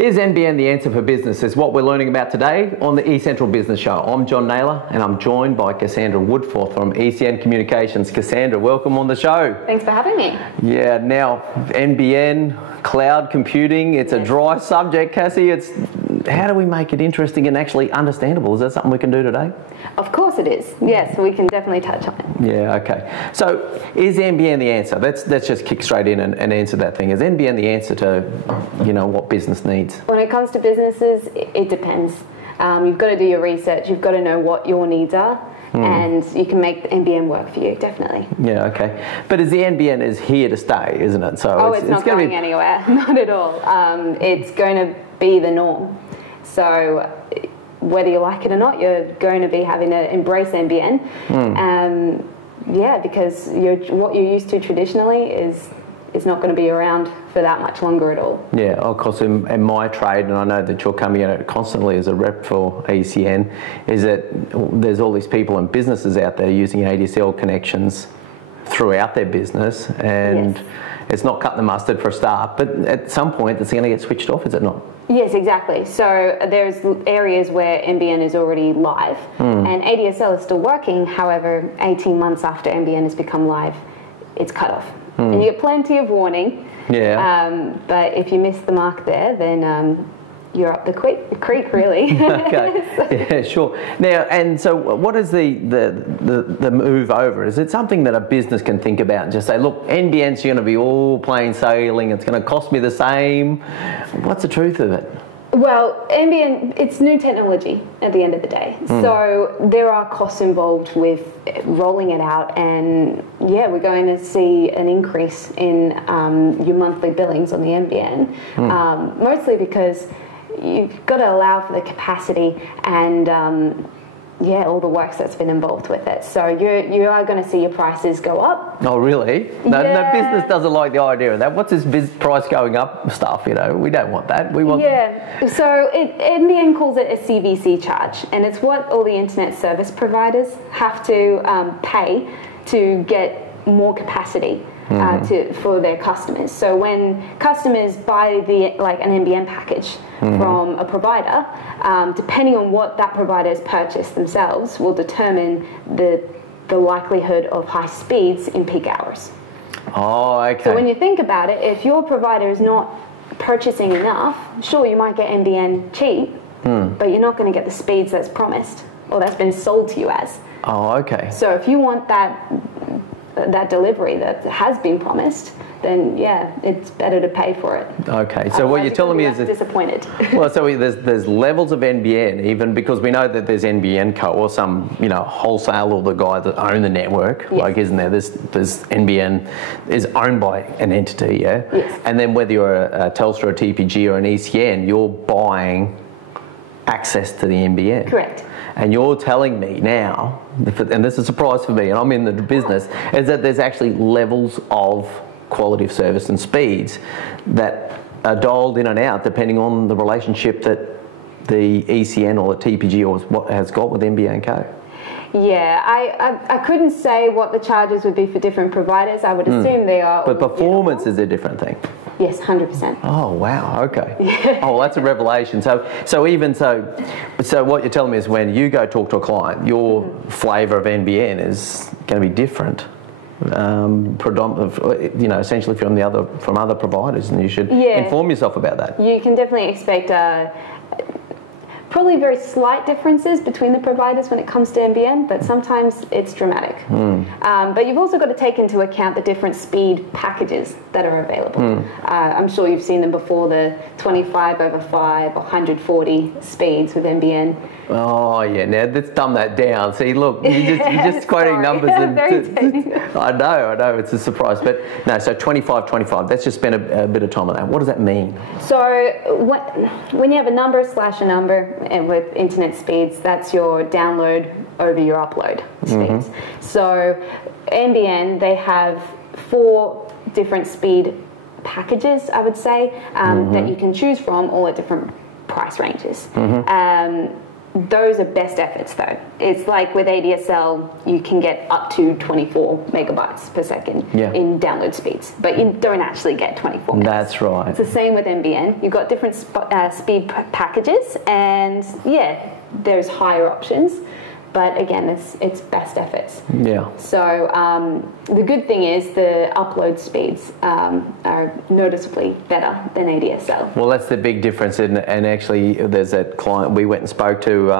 Is NBN the answer for business? Is what we're learning about today on the eCentral Business Show. I'm John Naylor and I'm joined by Cassandra Woodforth from ECN Communications. Cassandra, welcome on the show. Thanks for having me. Yeah, now NBN Cloud Computing, it's a dry subject, Cassie. It's how do we make it interesting and actually understandable? Is that something we can do today? Of course it is. Yes, we can definitely touch on it. Yeah, okay. So is NBN the answer? Let's just kick straight in and answer that thing. Is NBN the answer to, what business needs? When it comes to businesses, it depends. You've got to do your research. You've got to know what your needs are. And you can make the NBN work for you, definitely. Yeah, okay. But the NBN is here to stay, isn't it? So it's not going anywhere, not at all. It's going to be the norm. So whether you like it or not, you're going to be having to embrace NBN. Because what you're used to traditionally is not going to be around for that much longer at all. Yeah, of course, in my trade, and I know that you're coming at it constantly as a rep for ECN, is that there's all these people and businesses out there using ADSL connections throughout their business, and it's not cut the mustard for a start, but at some point it's going to get switched off, is it not? Yes, exactly. So there's areas where NBN is already live and ADSL is still working. However, 18 months after NBN has become live, it's cut off. And you get plenty of warning. Yeah. But if you miss the mark there, then you're up the creek, really. Okay. Yeah, sure. Now, and so what is the move over? Is it something that a business can think about and just say, look, NBN's going to be all plain sailing, it's going to cost me the same? What's the truth of it? Well, NBN, it's new technology at the end of the day. So there are costs involved with rolling it out, and we're going to see an increase in your monthly billings on the NBN, mostly because you've got to allow for the capacity and all the work that's been involved with it. So you are going to see your prices go up. Oh, really? No business doesn't like the idea of that. What's this price going up stuff? We don't want that. We want. Yeah. So NBN calls it a CVC charge, and it's what all the internet service providers have to pay to get more capacity. For their customers. So when customers buy an NBN package from a provider, depending on what that provider has purchased themselves will determine the likelihood of high speeds in peak hours. Oh, okay. So when you think about it, if your provider is not purchasing enough, sure, you might get NBN cheap, but you're not going to get the speeds that's promised or that's been sold to you as. Oh, okay. So if you want that delivery that has been promised, then it's better to pay for it. Okay, so what you're telling me is disappointed. Well, so there's levels of NBN, even because we know that there's NBN Co or some wholesale or the guy that own the network, isn't there? There's NBN is owned by an entity, Yes. And then whether you're a Telstra, a TPG, or an ECN, you're buying access to the NBN. Correct. And you're telling me now, and this is a surprise for me, and I'm in the business, is that there's actually levels of quality of service and speeds that are dialed in and out depending on the relationship that the ECN or the TPG or what has got with NBN Co. Yeah, I couldn't say what the charges would be for different providers. I would assume they are. But performance is a different thing. Yes, 100%. Oh wow, okay. Oh, that's a revelation. So what you're telling me is when you go talk to a client, your flavour of NBN is going to be different. Essentially from other providers, and you should inform yourself about that. You can definitely expect probably very slight differences between the providers when it comes to NBN, but sometimes it's dramatic. But you've also got to take into account the different speed packages that are available. I'm sure you've seen them before, the 25/5 or 140 speeds with NBN. Oh yeah, now let's dumb that down. See, look, you're just quoting numbers. I know, it's a surprise. But no, so 25/25, let's just spend a bit of time on that. What does that mean? So when you have a number / a number and with internet speeds, that's your download over your upload speeds. So NBN, they have 4 different speed packages, I would say, that you can choose from, all at different price ranges. those are best efforts though. It's like with ADSL, you can get up to 24 megabytes per second in download speeds, but you don't actually get 24 megabytes. That's right. It's the same with NBN. You've got different speed packages, and yeah, there's higher options. But again, it's best efforts. Yeah. So the good thing is the upload speeds are noticeably better than ADSL. Well, that's the big difference. And actually, there's that client we went and spoke to,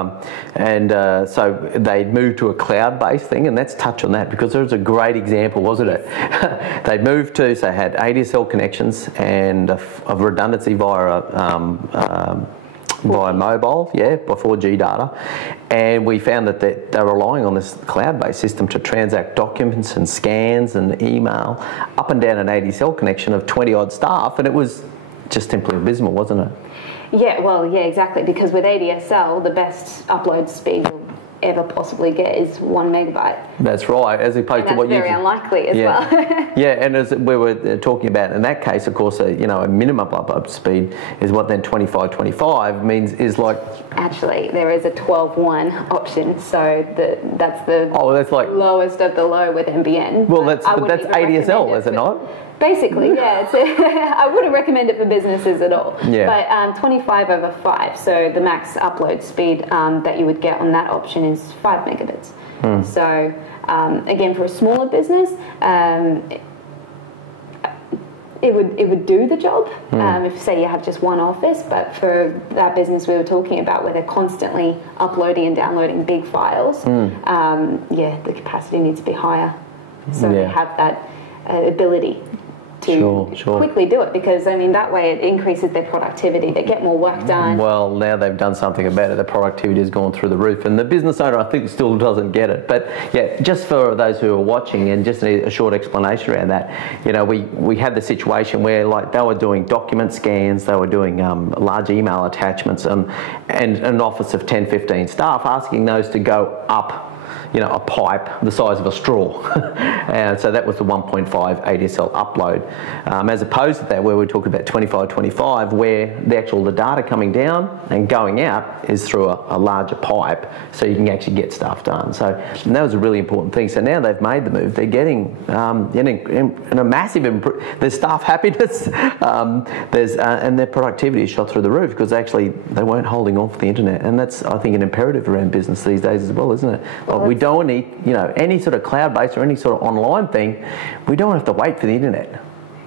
so they moved to a cloud-based thing, and let's touch on that because it was a great example, wasn't it? They moved to, so had ADSL connections and a redundancy via mobile, by 4G data, and we found that they're relying on this cloud-based system to transact documents and scans and email up and down an ADSL connection of 20-odd staff, and it was just simply abysmal, wasn't it? Yeah, well, yeah, exactly, because with ADSL, the best upload speed you'll ever possibly get is 1 megabyte. That's right, as opposed to what you... That's very unlikely as well. Yeah, and as we were talking about, in that case, of course, a minimum upload speed is what then 25 means is like... Actually, there is a 12.1 option, so that's the lowest of the low with NBN. Well, that's ADSL, is it not? Basically, yeah. I wouldn't recommend it for businesses at all. Yeah. But 25 over 5, so the max upload speed that you would get on that option is 5 megabits. So again, for a smaller business, it would do the job if, say, you have just one office. But for that business we were talking about, where they're constantly uploading and downloading big files, the capacity needs to be higher. So they have that ability to quickly do it, because I mean that way it increases their productivity. They get more work done. Well, now they've done something about it. The productivity has gone through the roof, and the business owner, I think, still doesn't get it. But yeah, just for those who are watching, and just a short explanation around that, we had the situation where like they were doing document scans, they were doing large email attachments, and an office of 10-15 staff, asking those to go up a pipe the size of a straw. And so that was the 1.5 ADSL upload. As opposed to that, where we talk about 25, where the data coming down and going out is through a larger pipe, so you can actually get stuff done. So that was a really important thing. So now they've made the move. They're getting in a massive there's staff happiness, and their productivity is shot through the roof, because actually they weren't holding on for the internet, and that's, I think, an imperative around business these days as well, isn't it? Like, we don't need, any sort of cloud-based or any sort of online thing, we don't have to wait for the internet.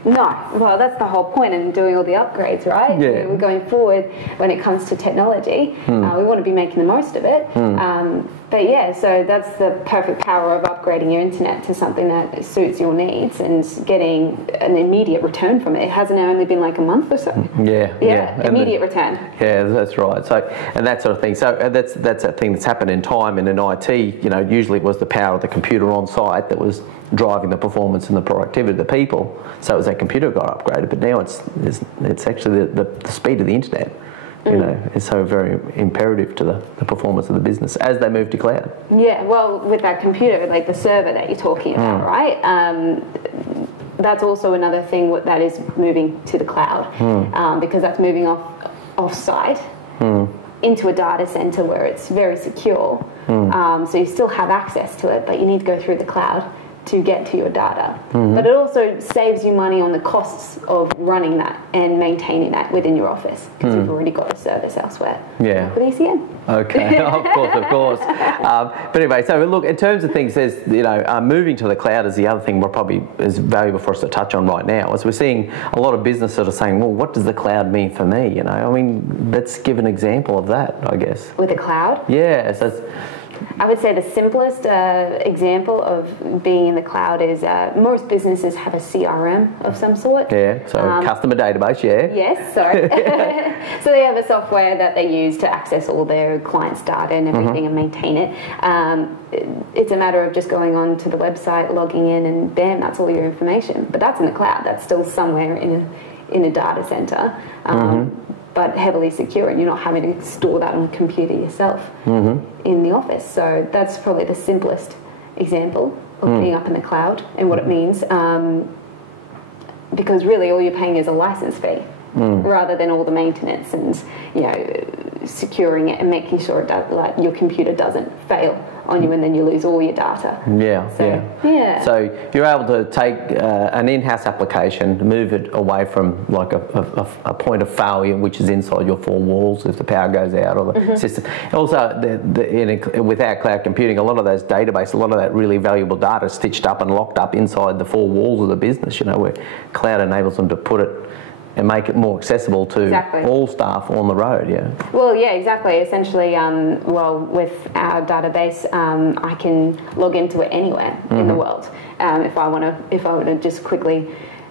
No, well, that's the whole point in doing all the upgrades, right? Yeah. We're going forward when it comes to technology. We want to be making the most of it. But yeah, so that's the perfect power of upgrading your internet to something that suits your needs and getting an immediate return from it. It hasn't only been like a month or so. Yeah, immediate return. Yeah, that's right. So, and that sort of thing. So that's a thing that's happened in time, and in IT, usually it was the power of the computer on site that was driving the performance and the productivity of the people. So it was that computer got upgraded, but now it's actually the speed of the internet. Is so very imperative to the performance of the business as they move to cloud. Yeah, well, with that computer, like the server that you're talking about, right? That's also another thing that is moving to the cloud, because that's moving off-site into a data center where it's very secure. So you still have access to it, but you need to go through the cloud to get to your data. But it also saves you money on the costs of running that and maintaining that within your office, because you've already got a service elsewhere. Yeah. With ECN. Okay, of course. But anyway, so look, in terms of things, there's, moving to the cloud is the other thing probably is valuable for us to touch on right now. As we're seeing a lot of business sort of saying, well, what does the cloud mean for me? I mean, let's give an example of that, I guess. With the cloud? Yeah. So I would say the simplest example of being in the cloud is most businesses have a CRM of some sort. Yeah, so customer database, yeah. Yes, sorry. So they have a software that they use to access all their clients' data and everything and maintain it. It's a matter of just going on to the website, logging in, and bam, that's all your information. But that's in the cloud. That's still somewhere in a data center. But heavily secure, and you're not having to store that on a computer yourself in the office. So that's probably the simplest example of being up in the cloud and what it means, because really all you're paying is a license fee rather than all the maintenance and securing it and making sure it does, like your computer doesn't fail on you and then you lose all your data. So you're able to take an in-house application, move it away from like a point of failure, which is inside your four walls if the power goes out or the system. Also, with our cloud computing, a lot of those databases, a lot of that really valuable data is stitched up and locked up inside the four walls of the business, you know, where cloud enables them to put it and make it more accessible to all staff on the road, Well, yeah, exactly. Essentially, well, with our database, I can log into it anywhere in the world. If I want to just quickly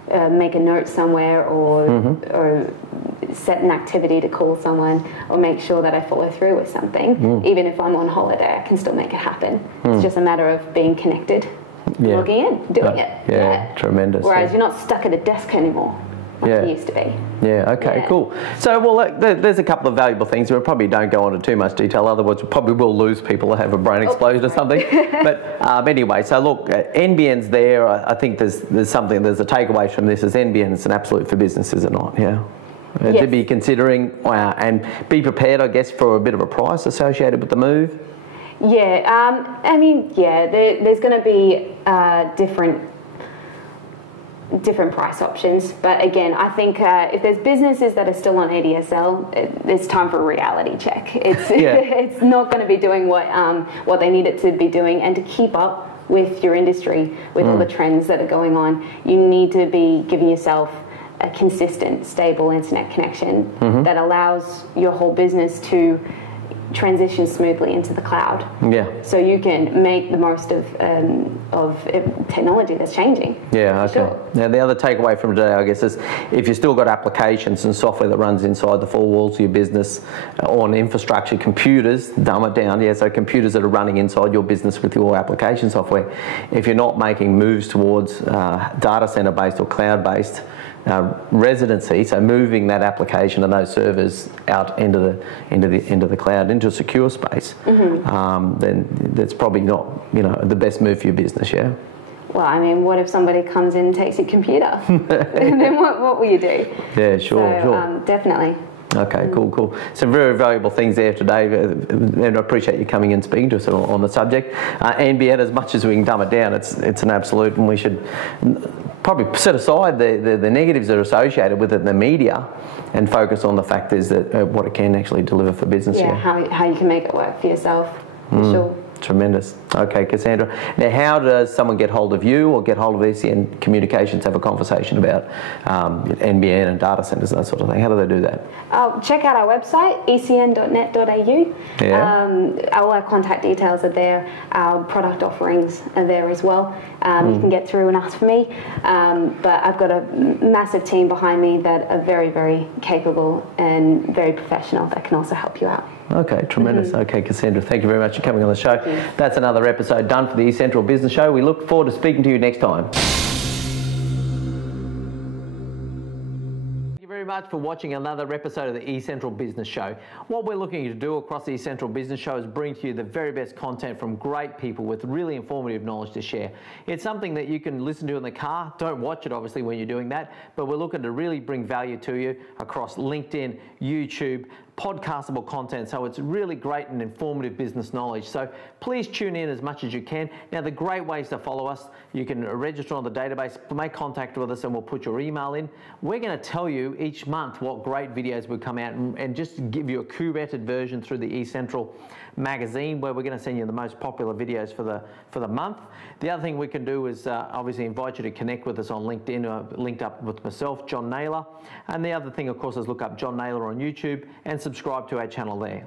make a note somewhere or set an activity to call someone or make sure that I follow through with something, even if I'm on holiday, I can still make it happen. It's just a matter of being connected, logging in, doing it. Yeah, tremendous. Whereas you're not stuck at a desk anymore. Like it used to be. Cool. So, well, there's a couple of valuable things. We probably don't go into too much detail, otherwise we probably will lose people that have a brain explosion or something. But anyway, so look, NBN's there. I think there's a takeaway from this is NBN is an absolute for business, is it not? To be considering and be prepared, I guess, for a bit of a price associated with the move. I mean, there's going to be different price options, but again, I think if there's businesses that are still on ADSL, it's time for a reality check. It's not going to be doing what they need it to be doing, and to keep up with your industry, with all the trends that are going on, you need to be giving yourself a consistent, stable internet connection that allows your whole business to transition smoothly into the cloud. So you can make the most of technology that's changing. Now the other takeaway from today, I guess, is if you've still got applications and software that runs inside the four walls of your business on infrastructure, computers, dumb it down. So computers that are running inside your business with your application software. If you're not making moves towards data center based or cloud based residency, so moving that application and those servers out into the cloud, into a secure space, then that's probably not the best move for your business. Well, I mean, what if somebody comes in and takes your computer? And then what will you do? Sure. Definitely. Okay, cool. Some very valuable things there today, and I appreciate you coming in and speaking to us on the subject. NBN, as much as we can dumb it down, it's an absolute, and we should probably set aside the negatives that are associated with it in the media and focus on the fact is that what it can actually deliver for business. How you can make it work for yourself, for sure. Tremendous. Okay, Cassandra. Now, how does someone get hold of you or get hold of ECN Communications, have a conversation about NBN and data centers and that sort of thing? How do they do that? Check out our website, ecn.net.au. All our contact details are there. Our product offerings are there as well. You can get through and ask for me. But I've got a massive team behind me that are very, very capable and very professional that can also help you out. Okay, tremendous. Okay, Cassandra, thank you very much for coming on the show. That's another episode done for the eCentral Business Show. We look forward to speaking to you next time. Thank you very much for watching another episode of the eCentral Business Show. What we're looking to do across the eCentral Business Show is bring to you the very best content from great people with really informative knowledge to share. It's something that you can listen to in the car. Don't watch it, obviously, when you're doing that, but we're looking to really bring value to you across LinkedIn, YouTube, podcastable content, so it's really great and informative business knowledge. So please tune in as much as you can. Now, the great ways to follow us, you can register on the database, make contact with us, and we'll put your email in. We're going to tell you each month what great videos will come out and just give you a curated version through the eCentral magazine, where we're going to send you the most popular videos for the month. The other thing we can do is obviously invite you to connect with us on LinkedIn, linked up with myself, John Naylor. And the other thing, of course, is look up John Naylor on YouTube and subscribe to our channel there.